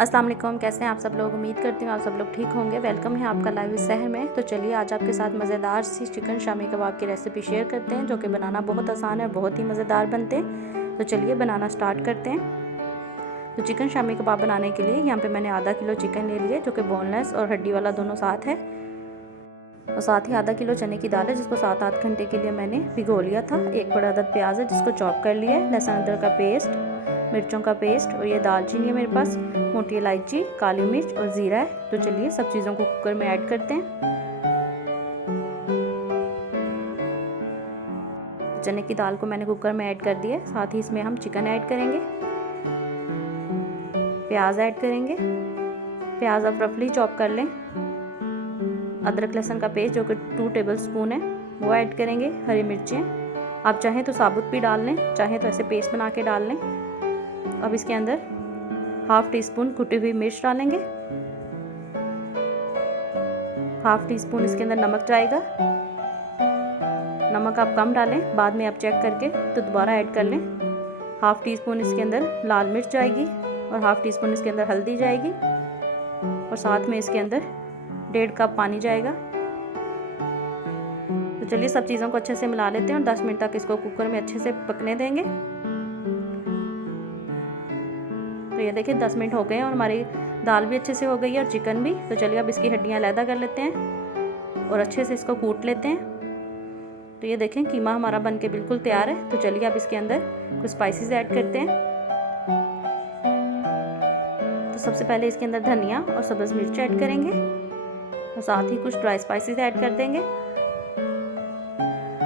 अस्सलाम वालेकुम, कैसे हैं आप सब लोग। उम्मीद करती हूँ आप सब लोग ठीक होंगे। वेलकम है आपका लाइव शहर में। तो चलिए आज आपके साथ मज़ेदार सी चिकन शामी कबाब की रेसिपी शेयर करते हैं, जो कि बनाना बहुत आसान है और बहुत ही मज़ेदार बनते हैं। तो चलिए बनाना स्टार्ट करते हैं। तो चिकन शामी कबाब बनाने के लिए यहाँ पे मैंने आधा किलो चिकन ले लिए, जो कि बोनलेस और हड्डी वाला दोनों साथ है। और साथ ही आधा किलो चने की दाल है, जिसको 7-8 घंटे के लिए मैंने भिगो लिया था। एक बड़ा अदद प्याज है, जिसको चॉप कर लिया है। लहसुन अदरक का पेस्ट, मिर्चों का पेस्ट, और ये दालचीनी है मेरे पास, मोटी इलायची, काली मिर्च और ज़ीरा है। तो चलिए सब चीज़ों को कुकर में ऐड करते हैं। चने की दाल को मैंने कुकर में ऐड कर दिया है। साथ ही इसमें हम चिकन ऐड करेंगे, प्याज ऐड करेंगे। प्याज आप रफली चॉप कर लें। अदरक लहसुन का पेस्ट, जो कि 2 टेबल स्पून है, वो ऐड करेंगे। हरी मिर्चें आप चाहें तो साबुत भी डाल लें, चाहें तो ऐसे पेस्ट बना के डाल लें। अब इसके अंदर 1/2 टीस्पून कुटी हुई मिर्च डालेंगे। 1/2 टीस्पून इसके अंदर नमक जाएगा। नमक आप कम डालें, बाद में आप चेक करके तो दोबारा ऐड कर लें। 1/2 टीस्पून इसके अंदर लाल मिर्च जाएगी और 1/2 टीस्पून इसके अंदर हल्दी जाएगी। और साथ में इसके अंदर 1.5 कप पानी जाएगा। तो चलिए सब चीज़ों को अच्छे से मिला लेते हैं और 10 मिनट तक इसको कुकर में अच्छे से पकने देंगे। तो ये देखिए 10 मिनट हो गए हैं और हमारी दाल भी अच्छे से हो गई है और चिकन भी। तो चलिए अब इसकी हड्डियाँ अलहदा कर लेते हैं और अच्छे से इसको कूट लेते हैं। तो ये देखें कीमा हमारा बन के बिल्कुल तैयार है। तो चलिए अब इसके अंदर कुछ स्पाइसेस ऐड करते हैं। तो सबसे पहले इसके अंदर धनिया और सब्ज़ मिर्च ऐड करेंगे और साथ ही कुछ ड्राई स्पाइसेस ऐड कर देंगे।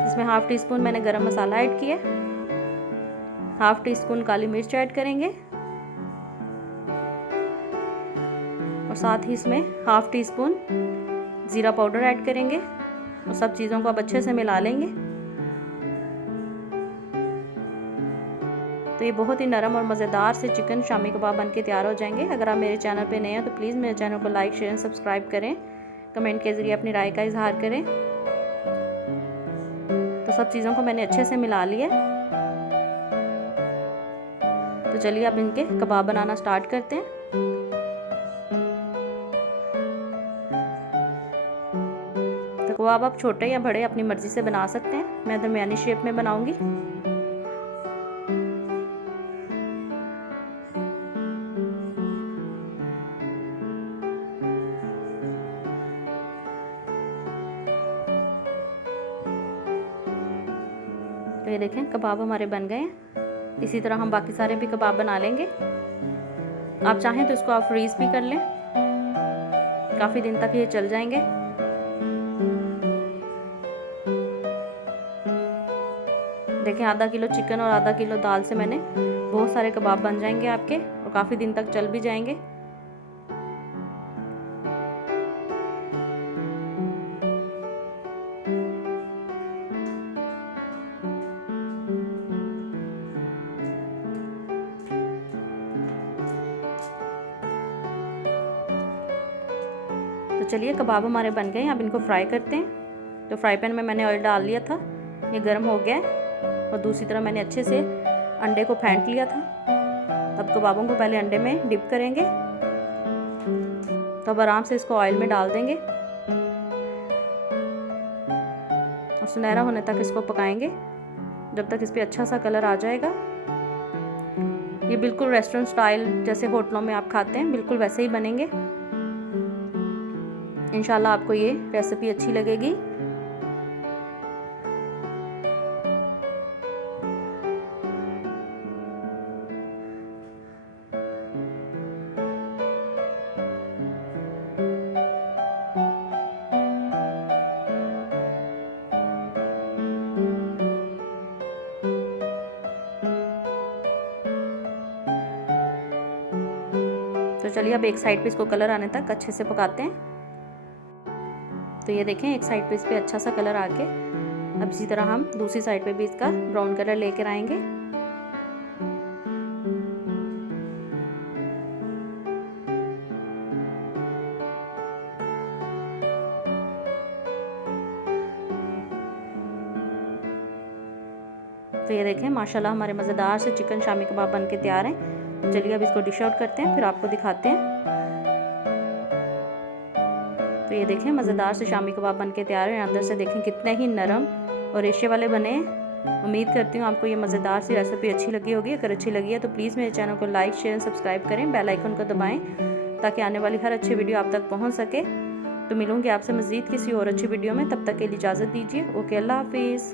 इसमें 1/2 टीस्पून मैंने गरम मसाला ऐड किया, 1/2 टीस्पून काली मिर्च ऐड करेंगे और साथ ही इसमें 1/2 टीस्पून ज़ीरा पाउडर ऐड करेंगे और सब चीज़ों को अब अच्छे से मिला लेंगे। तो ये बहुत ही नरम और मज़ेदार से चिकन शामी कबाब बन के तैयार हो जाएंगे। अगर आप मेरे चैनल पे नए हैं तो प्लीज़ मेरे चैनल को लाइक, शेयर, सब्सक्राइब करें। कमेंट के ज़रिए अपनी राय का इजहार करें। तो सब चीज़ों को मैंने अच्छे से मिला लिया। तो चलिए अब इनके कबाब बनाना स्टार्ट करते हैं। तो कबाब आप छोटे या बड़े अपनी मर्ज़ी से बना सकते हैं। मैं दरमियानी शेप में बनाऊंगी। तो ये देखें कबाब हमारे बन गए हैं। इसी तरह हम बाकी सारे भी कबाब बना लेंगे। आप चाहें तो इसको आप फ्रीज़ भी कर लें, काफ़ी दिन तक ये चल जाएंगे। देखें आधा किलो चिकन और आधा किलो दाल से मैंने बहुत सारे कबाब बन जाएंगे आपके और काफ़ी दिन तक चल भी जाएंगे। तो चलिए कबाब हमारे बन गए हैं। अब इनको फ्राई करते हैं। तो फ्राई पैन में मैंने ऑयल डाल लिया था, ये गर्म हो गया है। और दूसरी तरफ मैंने अच्छे से अंडे को फेंट लिया था। अब कबाबों को पहले अंडे में डिप करेंगे। तो अब आराम से इसको ऑयल में डाल देंगे और सुनहरा होने तक इसको पकाएंगे, जब तक इस पर अच्छा सा कलर आ जाएगा। ये बिल्कुल रेस्टोरेंट स्टाइल जैसे होटलों में आप खाते हैं, बिल्कुल वैसे ही बनेंगे। इंशाल्लाह आपको ये रेसिपी अच्छी लगेगी। तो चलिए अब एक साइड पे इसको कलर आने तक अच्छे से पकाते हैं। तो ये देखें एक साइड पे इस पर अच्छा सा कलर आके, अब इसी तरह हम दूसरी साइड पे भी इसका ब्राउन कलर लेकर आएंगे। तो ये देखें माशाल्लाह हमारे मज़ेदार से चिकन शामी कबाब बन के तैयार हैं। चलिए अब इसको डिश आउट करते हैं, फिर आपको दिखाते हैं। तो ये देखें मज़ेदार से शामी कबाब बन के तैयार है। अंदर से देखें कितने ही नरम और रेशे वाले बने। उम्मीद करती हूँ आपको ये मज़ेदार सी रेसिपी अच्छी लगी होगी। अगर अच्छी लगी है तो प्लीज़ मेरे चैनल को लाइक शेयर सब्सक्राइब करें, बेल आइकन को दबाएं ताकि आने वाली हर अच्छी वीडियो आप तक पहुँच सके। तो मिलूँगी आपसे मज़ीद किसी और अच्छी वीडियो में, तब तक के लिए इजाज़त दीजिए। ओके, अल्लाह हाफिज़।